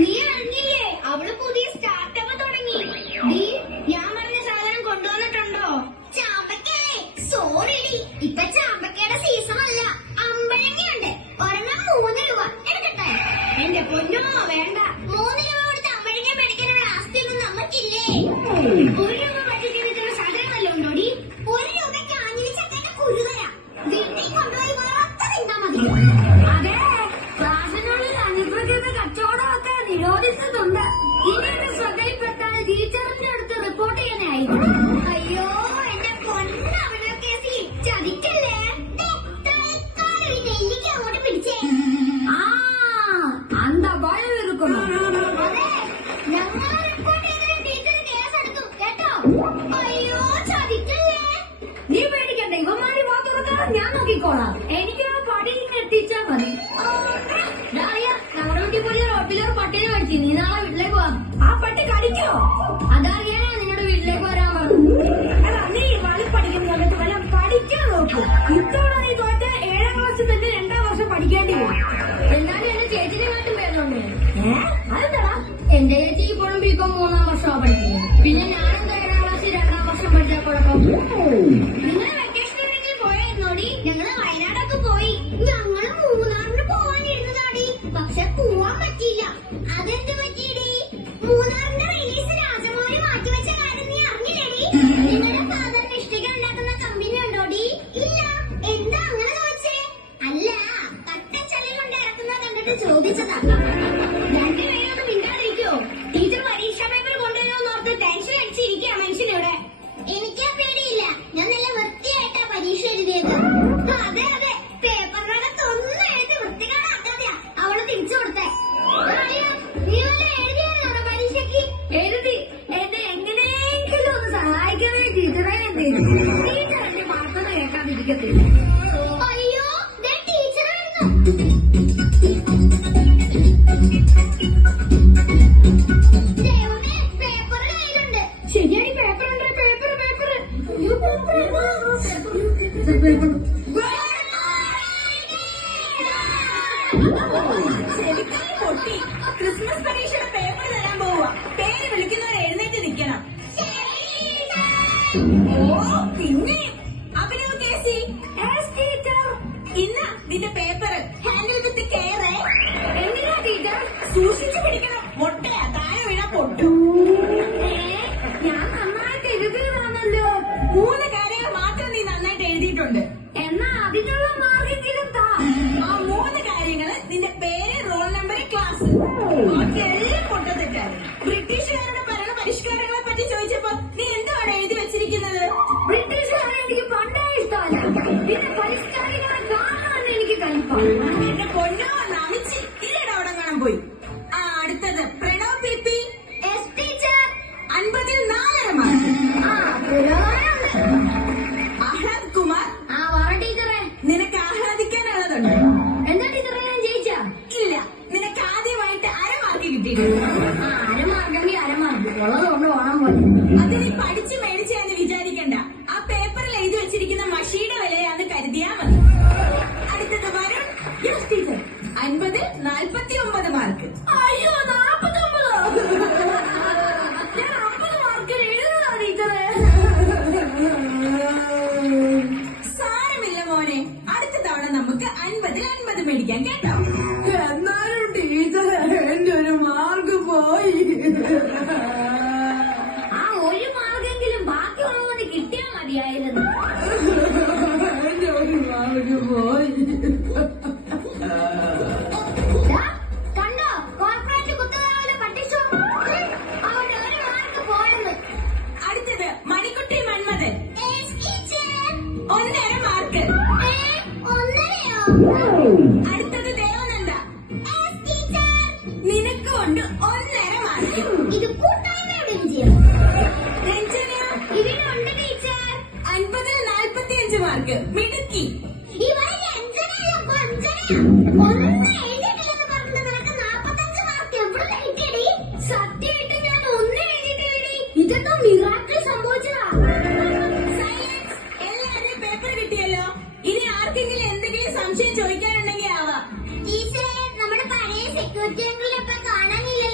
നീ അറിഞ്ഞില്ലേ അവള് പുതിയ സ്റ്റാർട്ടപ്പ് തുടങ്ങി. ഞാൻ പറഞ്ഞ സാധനം കൊണ്ടുവന്നിട്ടുണ്ടോ? ചാമ്പക്കേ സോറി ഇപ്പൊ ചാമ്പക്കയുടെ സീസൺ അല്ല. അമ്പഴങ്ങയുണ്ട്. ഒരെണ്ണം 3 രൂപ. എടുക്കട്ടെ? എന്റെ പൊന്നോ വേണ്ട. 3 രൂപ കൊടുത്ത് അമ്പഴങ്ങ മേടിക്കാനുള്ള ആസ്തിയൊന്നും നമുക്കില്ലേ. 1 രൂപ പറ്റിച്ചിട്ടുള്ള സാധനമല്ലോ ഉണ്ടോടി. 1 രൂപയ്ക്ക് ആഞ്ഞിലി ചക്കന്റെ കുരു തരാം. വീട്ടിൽ കൊണ്ടുപോയി വറുത്ത് തിന്നാ മതി. അതെ, ക്ലാസ്സിനുള്ളിൽ അനുഭവിക്കുന്ന കച്ചവടമൊക്കെ നിരോധിച്ചിട്ടുണ്ട്. ഇനി ശ്രദ്ധയിൽപ്പെട്ടാൽ ടീച്ചറിന്റെ അടുത്ത് റിപ്പോർട്ട് ചെയ്യാനായിരിക്കും. അയ്യോ എന്റെ പൊന്നവനൊക്കെ ചതിക്കല്ലേ. ഈ നെല്ലിക്ക് അങ്ങോട്ട് പിടിച്ചേ. അന്ത ഭയം എടുക്കുന്നു. അതെ ഞങ്ങൾ റിപ്പോർട്ട് ചെയ്ത ടീച്ചർ കേസ് എടുത്തു കേട്ടോ. അയ്യോ ചതിക്കല്ലേ. നീ പേടിക്കണ്ട, ഇവന്മാരി പോകാൻ ഞാൻ നോക്കിക്കോളാം. എനിക്ക് പടി എത്തിച്ചാ മതി. നമ്മുടെ വീട്ടിൽ പോയി റോട്ടിലൊരു പട്ടിനെ മേടിച്ചു. നീ നാളെ വീട്ടിലേക്ക് പോവാം. ആ പട്ടി കടിക്കോ? അതറിയാനാ നിങ്ങളുടെ വീട്ടിലേക്ക് വരാൻ പറഞ്ഞു. നീ വളി പഠിക്കുന്ന വല്ല പഠിക്കാൻ നോക്കൂ. ഇത്തവണ നീ തോറ്റ 7ാം ക്ലാസ്സിൽ തന്നെ 2ാം വർഷം പഠിക്കേണ്ടി വരും. എന്നാലും എന്റെ ചേച്ചിനെ കാട്ടും പേരുണ്ട്. അതെന്താ? എന്റെ ചേച്ചി ഇപ്പോഴും ബികോം 3ാം വർഷമാണ് പഠിക്കുന്നത്. പിന്നെ ഞാനെന്താ 7ാം ക്ലാസ്സിൽ 2ാം വർഷം പഠിച്ചാൽ കുഴപ്പം? നിങ്ങൾ വെക്കേഷൻ എവിടെയെങ്കിലും പോയിരുന്നോടി? ഞങ്ങള് വയനാടൊക്കെ പോയി. ഞങ്ങള് മൂന്നാറിന് പോവാനിരുന്നതാടി. പക്ഷെ പോവാൻ പറ്റിയില്ല. അതെന്ത് പറ്റിയിടി? മൂന്നാറിന്റെ റിലീസ് രാജമൗലി മാറ്റിവെച്ച കാര്യം നീ അറിഞ്ഞില്ലേടി? നിങ്ങളുടെ ഫാദറിന് ഇഷ്ടിക ഉണ്ടാക്കുന്ന കമ്പനി ഉണ്ടോടി? ഇല്ല. എന്താ അങ്ങനെ ചോദിച്ചേ? അല്ല കട്ടച്ചളി കൊണ്ട് ഇറക്കുന്ന കണ്ടിട്ട് ചോദിച്ചതാ. രണ്ടുപേരും ഒന്ന് മിണ്ടാതിരിക്കോ? ടീച്ചർ പരീക്ഷാ പേപ്പർ കൊണ്ടുവരുമെന്ന് ഓർത്ത് ടെൻഷൻ അടിച്ചിരിക്കുക മനുഷ്യനിവിടെ. എനിക്കാ പേടിയില്ല. ഞാൻ നല്ല വൃത്തിയായിട്ടാ പരീക്ഷ എഴുതിയത്. അതെ അതെ, പേപ്പറിനകത്ത് ഒന്നും എഴുതി വൃത്തികേടാക്കാതെയാ അവള് തിരിച്ചു കൊടുത്തേ. നീ വല്ല എഴുതിയായിരുന്നോ പരീക്ഷയ്ക്ക്? എഴുതി. എന്നെ എങ്ങനെയെങ്കിലും ഒന്ന് സഹായിക്കണേ ടീച്ചറെ. ടീച്ചർ എന്റെ വാർത്തകൾ കേൾക്കാതിരിക്കത്തില്ല. അയ്യോ ടീച്ചർ വരുന്നു. ദൈവമേ, പേപ്പർ കയ്യിലുണ്ട്. ശരിയായി പേപ്പർ ഉണ്ട്. പേപ്പർ പേപ്പർ ശരിക്കും പൊട്ടി. ക്രിസ്മസ് പരീക്ഷയുടെ പേപ്പർ തരാൻ പോവുക. പേര് വിളിക്കുന്നവർ എഴുന്നേറ്റ് നിൽക്കണം. ഓ പിന്നെ അഭിനവ് കേസി ഇന്ന് നിന്റെ പേപ്പർ ഹാൻഡിൽ വിത്ത് കെയർ. എന്തിനാ ടീച്ചർ? സൂക്ഷിച്ചു പിടിക്കണം. മൊട്ടയാ, താഴെ വീണ പൊട്ടു. ഞാൻ നന്നായിട്ട് എഴുതിയതാണല്ലോ. 3 കാര്യങ്ങൾ മാത്രം നീ നന്നായിട്ട് എഴുതിയിട്ടുണ്ട്. എന്നാ അതിനുള്ള മാർക്കെങ്കിലും താ. ആ 3 കാര്യങ്ങള് നിന്റെ പേര്, റോൾ നമ്പർ, ക്ലാസ്. ബാക്കിയെല്ലാം പൊട്ടത്തെറ്റാണ്. ബ്രിട്ടീഷുകാരുടെ ഭരണ പരിഷ്കാരങ്ങളെ പറ്റി ചോദിച്ചപ്പോ നീ എന്താണ് എഴുതി വെച്ചിരിക്കുന്നത്? ബ്രിട്ടീഷുകാരെ എനിക്ക് പണ്ടേ ഇഷ്ടമല്ല. പിന്നെ പരിഷ്കാരികളെ കാണാൻ എനിക്ക് കലിപ്പാണ്. എന്റെ പൊന്നോ നമിച്ച് ഇല്ലട അവിടെ കാണാൻ പോയി. അടുത്തത് Pranav P P. Yes teacher. 50ൽ 4.5 മാർക്ക്. പുരോഗമനമുണ്ട്. ആഹ്ലാദ് കുമാർ. പറ ടീച്ചറെ. നിനക്ക് ആഹ്ലാദിക്കാനുള്ളതുണ്ട്. എന്താ ടീച്ചറെ, ഞാൻ ജയിച്ചാ? ഇല്ല, നിനക്ക് ആദ്യമായിട്ട് 1/2 മാർക്ക് കിട്ടിയിട്ടുണ്ട്. അരമാർക്കെങ്കിൽ അരമാർക്ക് ഉള്ളതുകൊണ്ട് ഓണം പോലെ. അത് നീ പഠിച്ച് മേടിച്ചെന്ന് വിചാരിക്കണ്ട. ആ പേപ്പറിൽ എഴുതി വെച്ചിരിക്കുന്ന മഷിയുടെ വിലയാന്ന് കരുതിയാ മതി. അടുത്തത് വരുൺ. Yes teacher. 50ൽ 49 മാർക്ക്. അയ്യോ 49. ഞാൻ 50 മാർക്കിൽ എഴുതുക ടീച്ചറെ. സാരമില്ല മോനെ, അടുത്ത തവണ നമുക്ക് 50ൽ 50 മേടിക്കാം കേട്ടോ. എന്നാലും ടീച്ചറെ എന്റെ ഒരു മാർക്ക് പോയി. ആ 1 മാർക്കെങ്കിലും ബാക്കിയുള്ളവന് കിട്ടിയാ മതിയായിരുന്നു. എന്റെ ഒരു മാർക്ക് പോയി. കണ്ടോ കോർപ്പറേറ്റ് കുത്തുകാരുടെ പട്ടിഷോ? അവരുടെ 1 മാർക്ക് പോയെന്ന്. അടുത്തത് Manikkutty Manmadhan. Yes teacher. 1.5 mark. 1.5യോ? അടുത്തത് ദേവനന്ദ. S teacher. നിനക്കും ഉണ്ട് 1.5 മാർക്ക്. ഇത് കൂട്ടായ്മയുടെ വിജയം. രഞ്ജന. ഇതിനുണ്ട് ടീച്ചർ. 50ൽ 45 മാർക്ക്. മിടുക്കി. ഇവരെ രഞ്ജനയോ കൊഞ്ചനയോ? ഒന്നും എഴുതിയിട്ടില്ലെന്ന് പറഞ്ഞത് നിനക്ക് 45 മാർക്ക് എവിടെ കിട്ടിയടി? സത്യമായിട്ട് ഞാൻ ഒന്നും എഴുതിയിട്ടില്ലടി. ഇതെന്തോ മിറാക്കിൾ സംഭവിച്ചതാ. സയൻസ്. എല്ലാവരുടെയും പേപ്പർ കിട്ടിയല്ലോ. ഇനി ആർക്കെങ്കിലും എന്തെങ്കിലും സംശയം ചോദിക്കാനുണ്ടെങ്കിൽ ആവാം. ടീച്ചറെ നമ്മുടെ പഴയ സെക്യൂരിറ്റി അങ്കിളിനെ കാണാനില്ലല്ലോ.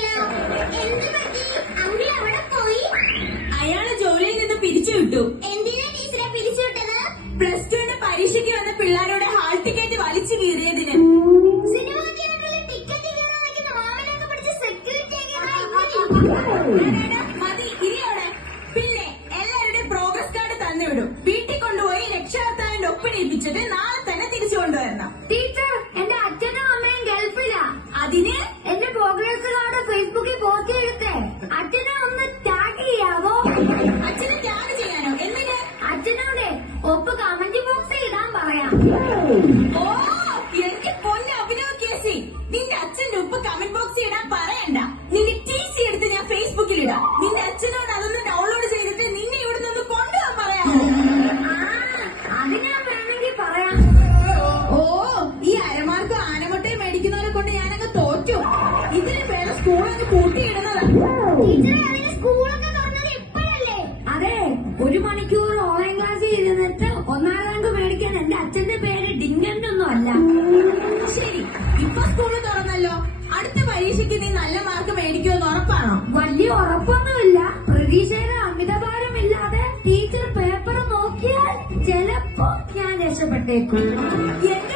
പിരിച്ചുവിട്ടു. എന്തിനാ ടീച്ചറെ പിരിച്ചുവിട്ടത്? +2 പരീക്ഷയ്ക്ക് വന്ന പിള്ളേരുടെ ഹാൾ ടിക്കറ്റ് വലിച്ചു കീറിയതിന്. സിനിമാ തിയേറ്ററിൽ ടിക്കറ്റ് കീറാൻ നിൽക്കുന്ന മാമനൊക്കെ പിടിച്ച് സെക്യൂരിറ്റി മതി ഇനിയോടെ. പിന്നെ എല്ലാവരുടെയും പ്രോഗ്രസ് കാർഡ് തന്നുവിടും. വീട്ടിൽ കൊണ്ടുപോയി രക്ഷകർത്താവിന്റെ ഒപ്പിടിപ്പിച്ചിട്ട് നാളെ തന്നെ തിരിച്ചു കൊണ്ടുവരണം. ടീച്ചർ, എന്റെ അച്ഛനും അമ്മയും ഗൾഫിലാ. അതിന് എന്റെ പ്രോഗ്രസ് കാർഡ് ഫേസ്ബുക്കിൽ പോസ്റ്റ് ചെയ്തിട്ടേ അച്ഛനെ ഒന്ന് ടാഗ് ചെയ്യാവോ? അച്ഛനെ ത്യാഗം ചെയ്യാനോ? എന്തിന്? അച്ഛനോടെ ഒപ്പ് കമന്റ് ബോക്സിൽ ഇടാൻ പറയാം. ഓ, എന്റെ പൊന്നെ അഭിനവ് കേസി, നിന്റെ അച്ഛന്റെ ഉപ്പ് കമന്റ് ബോക്സിൽ ഇടാൻ പറയണ്ട. നിന്റെ TC എടുത്ത് ഞാൻ ഫേസ്ബുക്കിൽ ഇടാം. നിന്റെ അച്ഛനോട് അതൊന്ന് ഡൗൺലോഡ് ചെയ്തിട്ട് നിന്നെ ഇവിടെ നിന്ന് കൊണ്ടുപോകാൻ പറയാമോ? അത് ഞാൻ വേണമെങ്കിൽ പറയാം. ഓ, ഈ അരമാർക്ക് ആനമുട്ടയും മേടിക്കുന്നവരെ കൊണ്ട് ഞാനങ്ങ് തോറ്റു. ഇതിന് വേറെ സ്കൂളങ്ങ് പൂട്ടിയിടുന്നതാ. ടീച്ചറെ, അതിന് സ്കൂളൊക്കെ തുറന്നത് ഇപ്പോഴല്ലേ? അതെ, 1 മണിക്കൂർ ഓൺലൈൻ ക്ലാസ്സിൽ ഇരുന്നിട്ട് 1ാം റാങ്ക് മേടിക്കാൻ എന്റെ അച്ഛന്റെ പേര് ഡിങ്കന്നൊന്നും അല്ല. ശരി, ഇപ്പൊ സ്കൂള് തുറന്നല്ലോ. അടുത്ത പരീക്ഷയ്ക്ക് നീ നല്ല മാർക്ക് മേടിക്കുമെന്ന് ഉറപ്പാണോ? വലിയ ഉറപ്പൊന്നുമില്ല. പ്രതീക്ഷയുടെ അമിതഭാരമില്ലാതെ ടീച്ചർ പേപ്പർ നോക്കിയാൽ ചിലപ്പോ ഞാൻ രക്ഷപ്പെട്ടേക്കും. എന്റെ